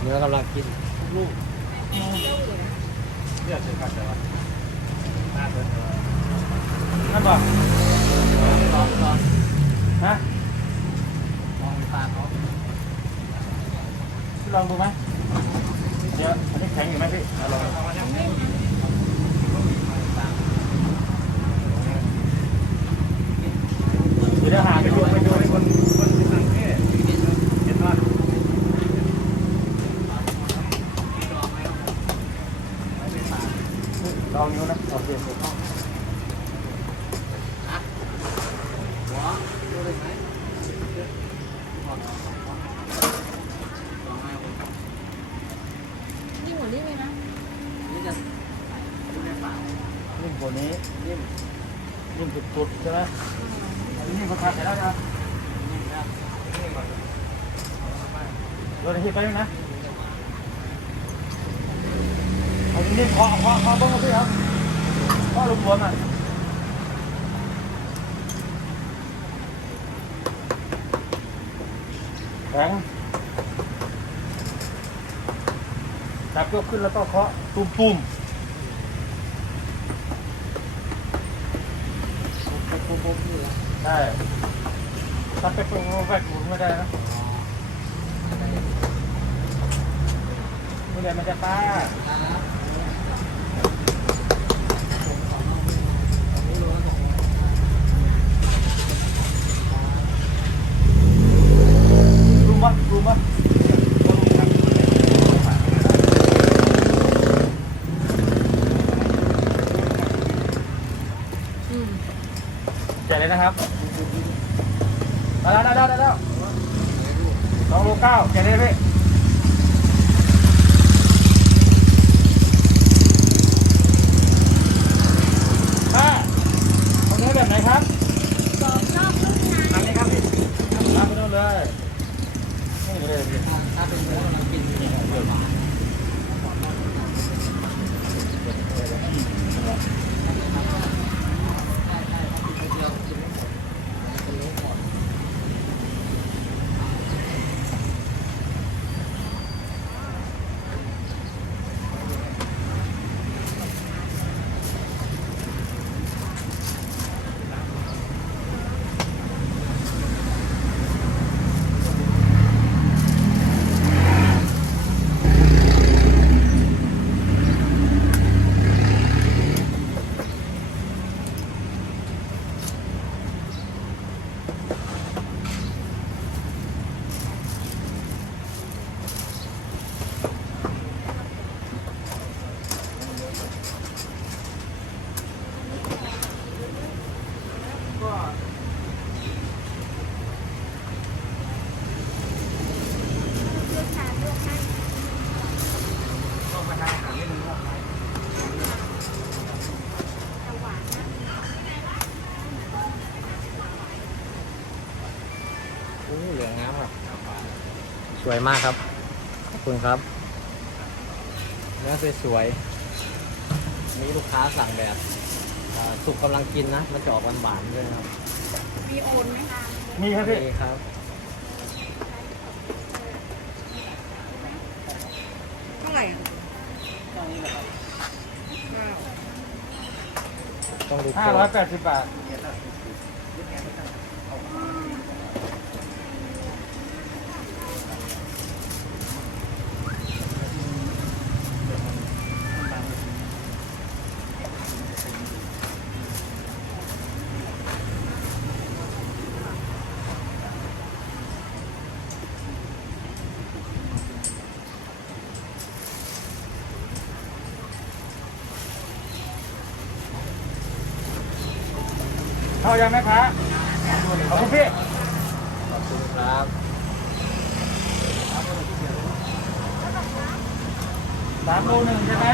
เนื้อกำลังกินลูกเลือกเสร็จกันแต่ว่าหน้าเพิ่นนั่นบอกลองลองฮะลองตาเขาพี่ลองดูไหมเดี๋ยวอันนี้แข็งอยู่ไหมพี่อาลองเดี๋ยวหาไปดูไปดูให้คนคนต่างประเทศเห็นว่า ลองนิ้วนะโอเคถูกต้องหัวดูเลยไหมลองให้ผมยิ่งกว่านี้เลยนะนี่จะดูในปากนิ่มกว่านี้นิ่มนิ่มสุดๆใช่ไหมอันนี้นิ่มพอทานเสร็จแล้วนะนี่นะโยนที่ไปไหมนะเอานิ่มๆเคาะเคาะเคาะบ้างครับพี่ค รับเคาะรวมๆอะแข็งจับยกขึ้นแล้วก็เคาะตุ้มๆปุ๊บปุ๊บปุ๊บนี่ละใช่ถ้าไปปรุงแวกหมุนไม่ได้นะไม่ได้มันจะป้ารุมปะรุมปะ อืม ใหญ่เลย นะครับมาแล้วได้แล้วได้แล้วสองโลเก้าใหญ่เลยพี่ป้าเอาเนื้อแบบไหนครับ สองรอบลูกนะ อันนี้ครับพี่รับไปโน่นเลยนี่เลยพี่ ถ้าเป็นเนื้อกำลังกินนี่เดือดมา เลือกทานเลือกให้ ต้องมาทานอาหารนิดนึงครับ แต่หวานนะ โอ้ เหลืองงามครับ สวยมากครับ ขอบคุณครับเนื้อสวยๆนี่ลูกค้าสั่งแบบอ่าสุกกำลังกินนะ มันจะออกหวานๆด้วยนะครับ มีโอนไหมคะมีครับพี่นี่ครับ เท่าไหร่อะเก้าต้องดูห้าโปรร้อยแปดสิบบาท เข้ายังไหมคะขอบคุณพี่ขอบคุณครับสามโลหนึ่งใช่ไหม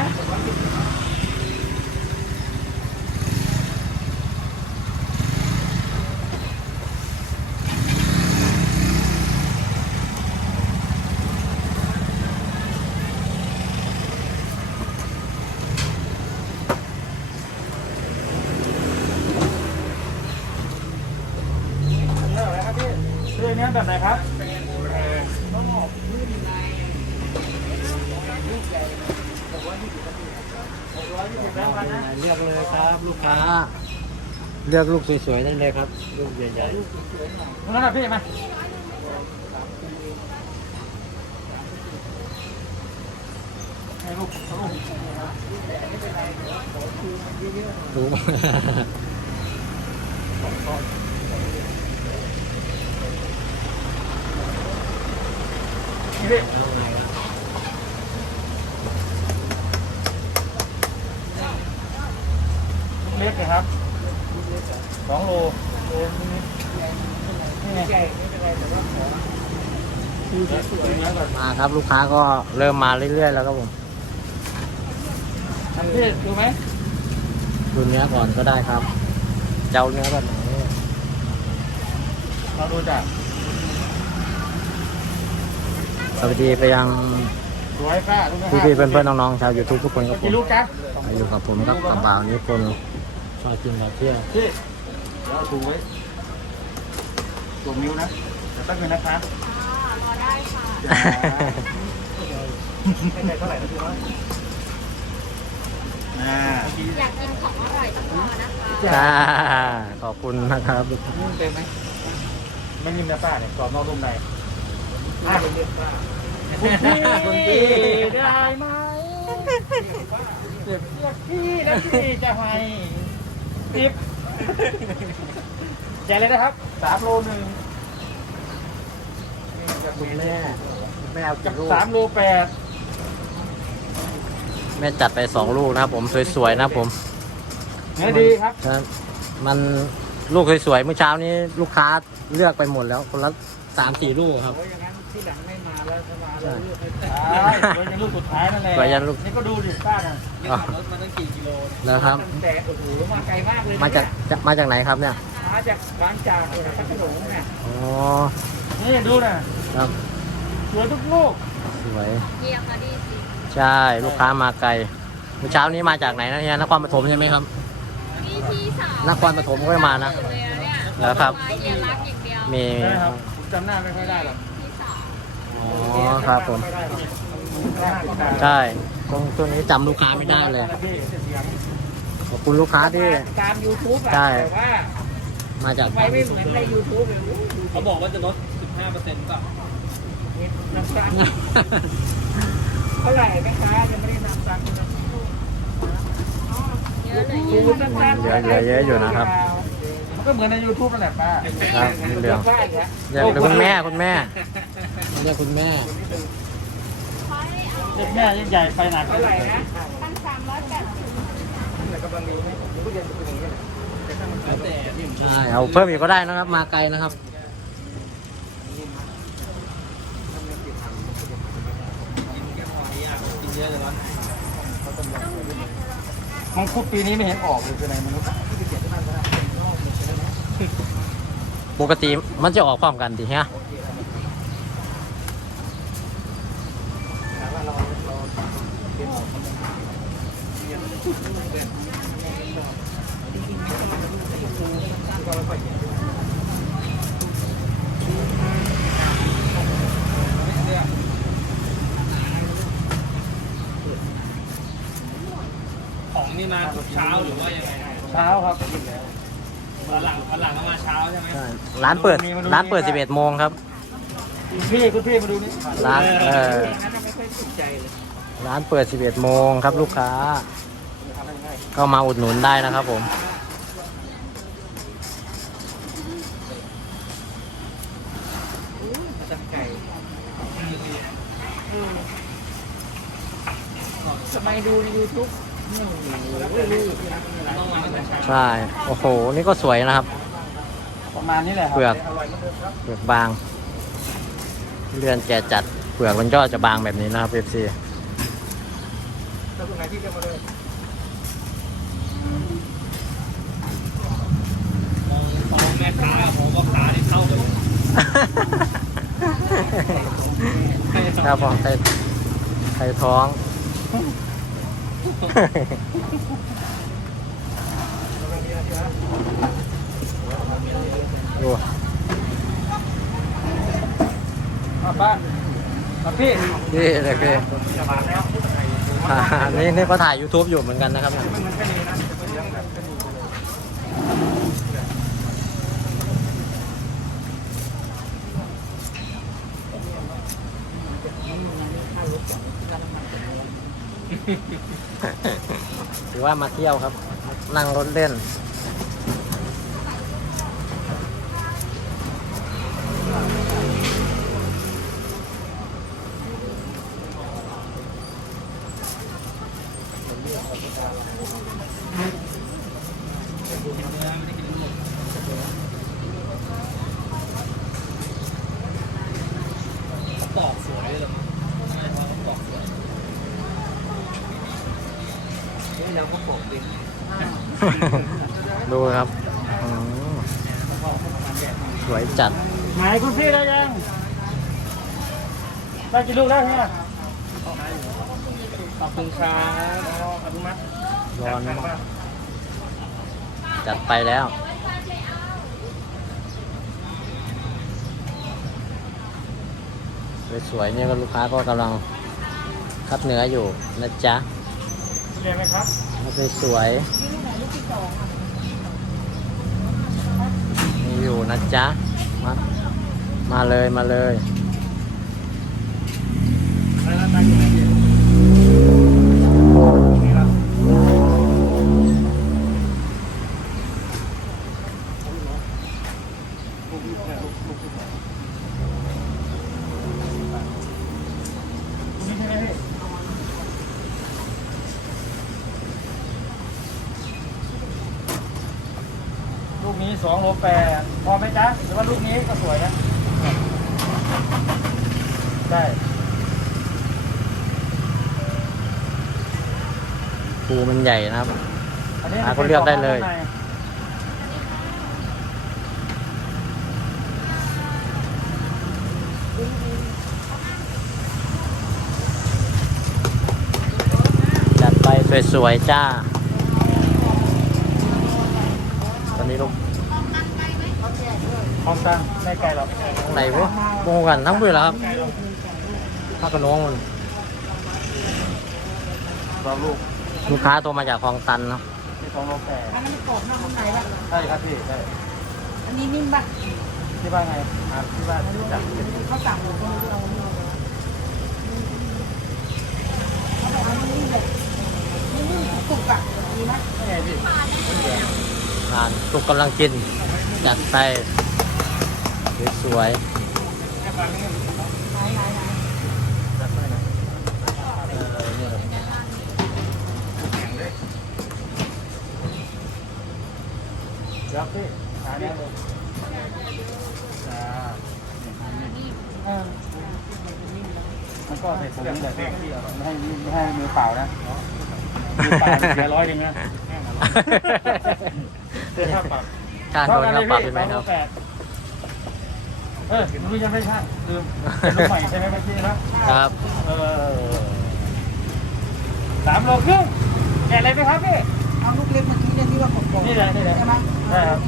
เลือกอะไรครับพี่เลือกเนี้ยแบบไหนครับ แบงค์พันนะ เลือกเลยครับ ลูกค้า เลือกลูกสวยๆได้เลยครับ ลูกใหญ่ตรงนั้นนะพี่มาให้ลูกลูกๆรู้นี่พี่ลูกเล็กนะครับส องโลโลนิดๆนี่ไงสวยๆก่อนมาครับลูกค้าก็เริ่มมาเรื่อยๆแล้วครับผมอันพี่ดูไหมดูเนื้อก่อนก็ได้ครับ เจ้าเนื้อแบบไหนเราดูจากสวัสดีไปยังสวยป้าดูนะพี่ๆเพื่อนๆน้องๆชาวยูทูบทุกคนครับผมกี่ลูกจ๊ะมาอยู่กับผมครับกับบ่าวนิพนธ์ชอบกินแบบเที่ยว พี่เดี๋ยวเอาถุงไว้ตรงนิ้วนะแต่ตั้งเป็นนะคะอ่ารอได้ค่ะให้ใจเท่าไหร่นะพี่น้อยอ่าอยากกินของอร่อยต้องรอนะคะจ้าขอบคุณนะครับนุ่มเต็มไหมไม่นิ่มนะป้าเนี่ยกรอบนอกนุ่มในอะคุณพี่คุณพี่ได้ไหมเรียกเรียกพี่นะพี่จะให้ติ๊บ แจกเลยนะครับสามโลหนึ่งคุณแม่แม่เอากักี่บลูกสามโลแปดแม่จัดไปสองลูกนะครับ ผมสวยๆนะครับผมเนื้อดีครับ ครับมันลูกสวยๆเมื่อเช้านี้ลูกค้าเลือกไปหมดแล้วคนละสามสี่ลูกครับ โอ้ยอย่างนั้น ที่หลังไม่มาแล้วถ้ามาใช่แล้วเลือกให้ใช่ไว้ยันลูกสุดท้ายนั่นแหละไว้ยันลูกนี่ก็ดูดิป้าน่ะอ๋อรถมาตั้งกี่กิโลแล้วครับแต่โอ้โหมาไกลมากเลยมาจากจะมาจากไหนครับเนี่ยมาจากบางจากเลยพัทลุงเนี่ยอ๋อนี่ดูน่ะครับสวยทุกลูกสวยเยี่ยมมาดีสิใช่ลูกค้ามาไกลเมื่อเช้านี้มาจากไหนนะเนี่ยนครปฐมใช่ไหมครับมีพี่สาวนครปฐมก็ไม่มานะตื่เลยนะเนี่ยแล้วครับมาเยียรักอย่างเดียวมีนะครับผมจำหน้าไม่ค่อยได้หรอกพี่สาว อ๋อครับผมไม่ได้หรอกหน้าติดตาใช่ตรงตัวนี้จำลูกค้าไม่ได้เลย ขอบคุณลูกค้าที่ ตาม YouTube อะใช่ แต่ว่ามาจาก ทำไมไม่เหมือนใน YouTube เลยเขาบอกว่าจะลด 15%ป่ะน้ำซังเท่าไหร่แม่ค้ายังไม่ได้น้ำซังนะเยอะเลยดูเยอะสั้นๆเหลือเหลือเยอะอยู่นะครับ มันก็เหมือนใน YouTube นั่นแหละป้าครับเหลืองบ้านเนี่ยอยากเป็นคุณแม่คุณแม่ เรียกคุณแม่เด็กแม่ยิ่งใหญ่ไปหนักเท่าไหร่นะพันสามร้อยแปดสิบใช่เอาเพิ่มอีกก็ได้นะครับ มาไกลนะครับมังคุดปีนี้ไม่เห็นออกเลยคือไหนมันษย์ปกติมันจะออกพร้อมกันดิฮะ ของนี่มาทุกเช้าหรือว่ายังไงเช้าครับวันหลังวันหลังก็มาเช้าใช่ไหมใช่ร้านเปิด ร้านเปิด 11 โมงครับ คุณพี่คุณพี่มาดูนี่ร้านเออนั้นไม่ค่อยติดใจเลยร้านเปิด 11 โมงครับลูกค้า ก็มาอุดหนุนได้นะครับผมจังไก่ทำไมดูใน YouTube นี่ต้องมาตั้งแต่เช้าใช่ โอ้โห นี่ก็สวยนะครับ ประมาณนี้แหละครับเปลือกอร่อยเหมือนเดิมครับเปลือกบางเรือนแก่จัด เปลือกมันก็จะบางแบบนี้นะครับ FC ถ้าตรงไหนที่เรียกมาเลย มองมองแม่ค้าของพ่อค้าที่เข้ากัน ครับผมไข่ไข่ท้อง ดูอะป้าอะพี่นี่เลยพี่จะมาแล้วอ่านี่นี่ก็ถ่าย YouTube อยู่เหมือนกันนะครับเนี่ย มันเหมือนกันเลยนะจะเลี้ยงแบบกระดูกเลย ถือว่ามาเที่ยวครับ นั่งรถเล่น ปอกสวยเลยมั้งใช่เขาปอกสวยนี่ เราก็ปอกดิดูครับอืมสวยจัด ไหนคุณพี่ได้ยัง ได้กี่ลูกแล้วเนี่ยขอบคุณครับอ๋ออนุมัติร้อนมาก จัดไปแล้ว สวยๆเนี่ยก็ลูกค้าก็กำลังคัดเนื้ออยู่นะจ๊ะ เรียนไหมครับมาสวยๆมีอยู่นะจ๊ะ มา มาเลยมาเลย อะไรนะอยู่ไหนพี่นี่ครับลูกนี่แค่ลูกลูกที่สองลูกนี้ใช่ไหมพี่ลูกนี้สองโลแปดพอไหมจ๊ะหรือว่าลูกนี้ก็สวยนะ ได้ปูมันใหญ่นะครับ อันนี้หาคนเลือกได้เลย จัดไปสวยๆจ้า ตอนนี้ลูกห้องกลางไม่ไกลหรอกไหนพวกโมกันทั้งเบื่อแล้วครับ ไกลหรอกพักกระน้องมันสองลูกลูกค้าโทรมาจากคลองตันเนาะมีสองโลแปดอันนั้นมันกรอบนอกข้างในป่ะใช่ครับพี่ใช่อันนี้นิ่มป่ะที่บ้านไงอ่าที่บ้านจัดเป็นเขาสั่งหรือเขาเอาเนี่ยเขาบอกเอานิ่มเลยนิ่มๆกรุบกรับดีนะไงพี่ทานสุกกำลังกินจัดไปสวยไหนไหนไหน จัดไปนะ ๆเออเนี่ย รับพี่หาเนี่ยเลยจ้าเออมันก็ใส่ถุงแบบที่ไม่ให้ไม่ให้มือเปล่านะมือเปล่าเสียร้อยหนึ่งนะเสียค่าปรับค่าโดนค่าปรับเป็นไหมครับเออรู้ยังไม่ใช่ลืมเป็นลูกใหม่ใช่ไหมเมื่อกี้นะครับ เออสามโลครึ่งแกะอะไรไหมครับพี่ เอาลูกเล็กเมื่อกี้เนี่ยที่ว่ากรอบๆนี่แหละนี่แหละใช่ไหม ใช่ครับ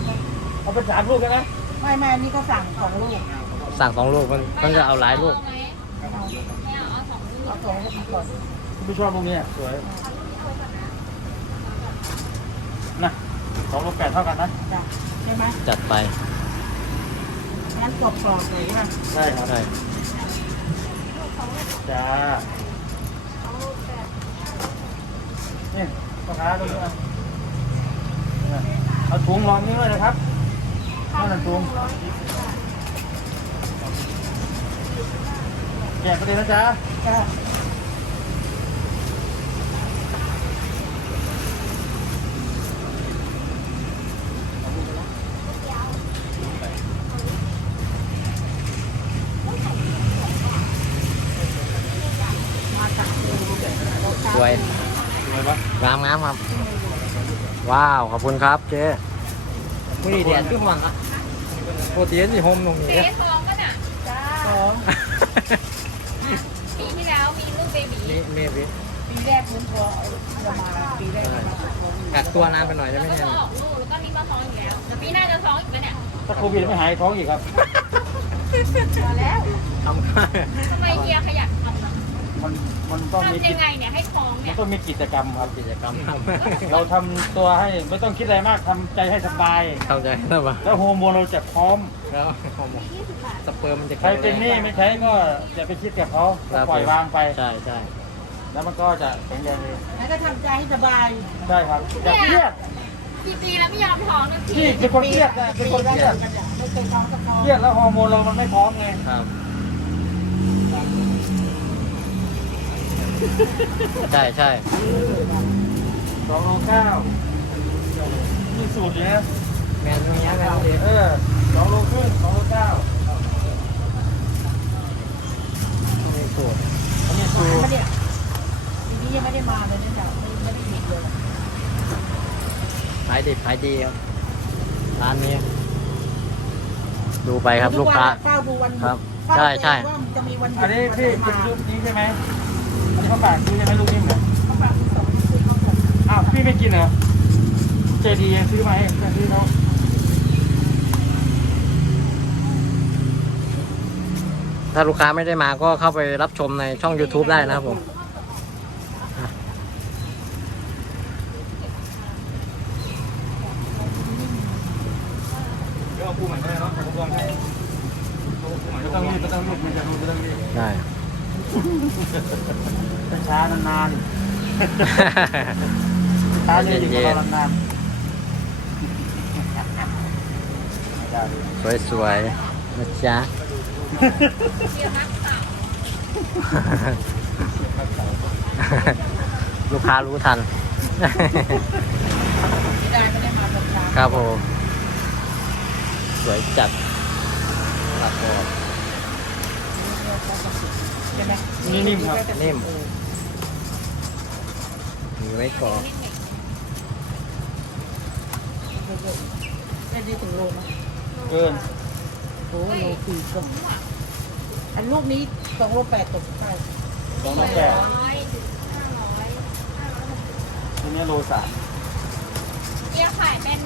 เอาเป็นสามลูกกันนะไม่ไม่อันนี้ก็สั่งสองลูกสั่งสองลูกมันมันจะเอาหลายลูก เอาสองลูกก่อนคุณผู้ชอบลูกนี้สวยนะสองลูกแปดเท่ากันนะจ้ะใช่ไหมจัดไปงั้นกรอบๆเลยใช่ไหมใช่ครับใช่จ้านี่พ่อค้าตรงนี้อะ เนี่ยเอาถุงรองนี้เลยนะครับข้าวหนึ่งถุงแจกไปเลยนะจ๊ะ จ้ะ สวย สวยปะ งามงามครับ ว้าว ขอบคุณครับเจ๊ผู้ดีแดดขึ้นวังอะโปรตีนสีโฮมตรงนี้เจ๊ทองก็น่ะจ้าสองปีที่แล้วมีลูกเบบีนี่เมวิปีแรกคุณพอประมาณปีแรกประมาณกัดตัวนานไปหน่อยได้แล้วไหมก็เนี่ยจะออกลูกแล้วก็มีมาท้องอีกแล้วแต่ปีหน้าจะท้องอีกไหมเนี่ยถ้าโควิดไม่หายท้องอีกครับมาแล้วทำค่าทำไมเฮียขยันทำนะท มันมันต้องมีทำกิยัจงไงเนี่ยให้คล้องมัเนี่นยต้องมีกิจกรรมครับกิจกรรมครับเราทำตัวให้ไม่ต้องคิดอะไรมากทำใจให้สบาย เข้าใจแล้วปะแล้วโฮอร์โมนเราจะพร้อม แล้วสเปิร์มมันจะใครเป็นหนี้ไม่ใช้ก็อย่าไปคิดกับเขาครับปล่อยวางไป ใช่ใช่แล้วมันก็จะแข็งแรงเองแล้วก็ทำใจให้สบาย ใช่ครับอย่าเครียดกี่ปีแล้วไม่ยอมท้องสักทีพี่เป็นคนเครียดนะเป็นคนเครียดไม่เคยท้องสักท้องเครียดแล้วฮอร์โมนเรามันไม่พร้อมไงครับ ใช่ใช่สองโลเก้ามีสูตรอยู่นะแมนตรงนี้แมนตรงนี้เออสองโลครึ่งสองโลเก้ามีสูตรอันนี้สูตรไม่ได้ทีนี้ยังไม่ได้มาเลยเนี่ยจ้ะไม่ได้เห็นเลยขายดิบขายดีครับร้านนี้ ดูไปครับลูกค้าเฝ้าดูวันครับเฝ้าใช่ใช่ว่ามันจะมีวันหยุดอันนี้พี่วัเป็นไหนลูมากนี้ใช่ไหม อันนี้เขาฝากซื้อใช่ไหมลูกนิ่มเนี่ยเขาฝากซื้อสองซื้อมาหมดอ้าวพี่ไม่กินเหรอเจดีซื้อมาให้จะซื้อเขาถ้าลูกค้าไม่ได้มาก็เข้าไปรับชมในช่อง YouTube ได้นะครับผม เดี๋ยวเอาปูใหม่ก็ได้เนาะผมลองให้ไม่ต้องรีบไม่ต้องรีบไม่ต้องรีบไม่ต้องรีบ ได้ ช้านานๆช้าเย็นๆรอนานๆได้ดิสวยๆนะจ๊ะลูกค้ารู้ทันไม่ได้ไม่ได้มาตอนเช้าครับผมสวยจัดตัดบอดใช่ไหม นี่นิ่มครับนิ่มมีไว้ก่อนได้ดีถึงโลไหมเกินโอ้โลสี่กว่าอันลูกนี้สองโลแปดตกใช่สองโลแปดทีนี้โลสามเรียกขายเป็น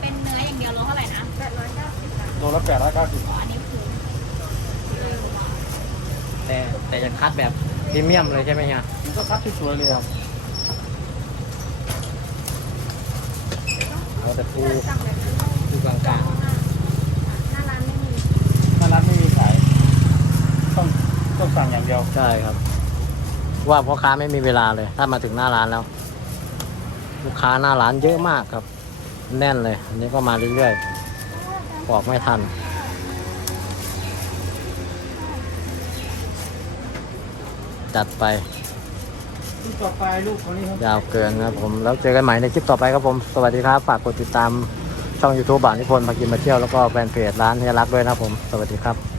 เป็นเนื้ออย่างเดียวโลเท่าไหร่นะแปดร้อยเก้าสิบโลละแปดร้อยเก้าสิบ อันนี้คือ แต่แต่จะคัดแบบพรีเมียมเลยใช่ไหมเฮียมันก็คัดที่สวยเลยครับเอาแต่ปูสั่งแบบนั้นปูกลางหน้าร้านไม่มีถ้าร้านไม่มีขาย ต้องต้องสั่งอย่างเดียวๆใช่ครับ ว่าพ่อค้าไม่มีเวลาเลย ถ้ามาถึงหน้าร้านแล้ว ลูกค้าหน้าร้านเยอะมากครับ แน่นเลย อันนี้ก็มาเรื่อยๆบอกไม่ทัน จัดไปที่ต่อไปลูกคนนี้ครับยาวเกินนะครับผม แล้วเจอกันใหม่ในคลิปต่อไปครับผม สวัสดีครับ ฝากกดติดตามช่อง YouTube บานนิพนธ์มากินมาเที่ยวแล้วก็แฟนเพจร้านเฮียรักด้วยนะครับผม สวัสดีครับ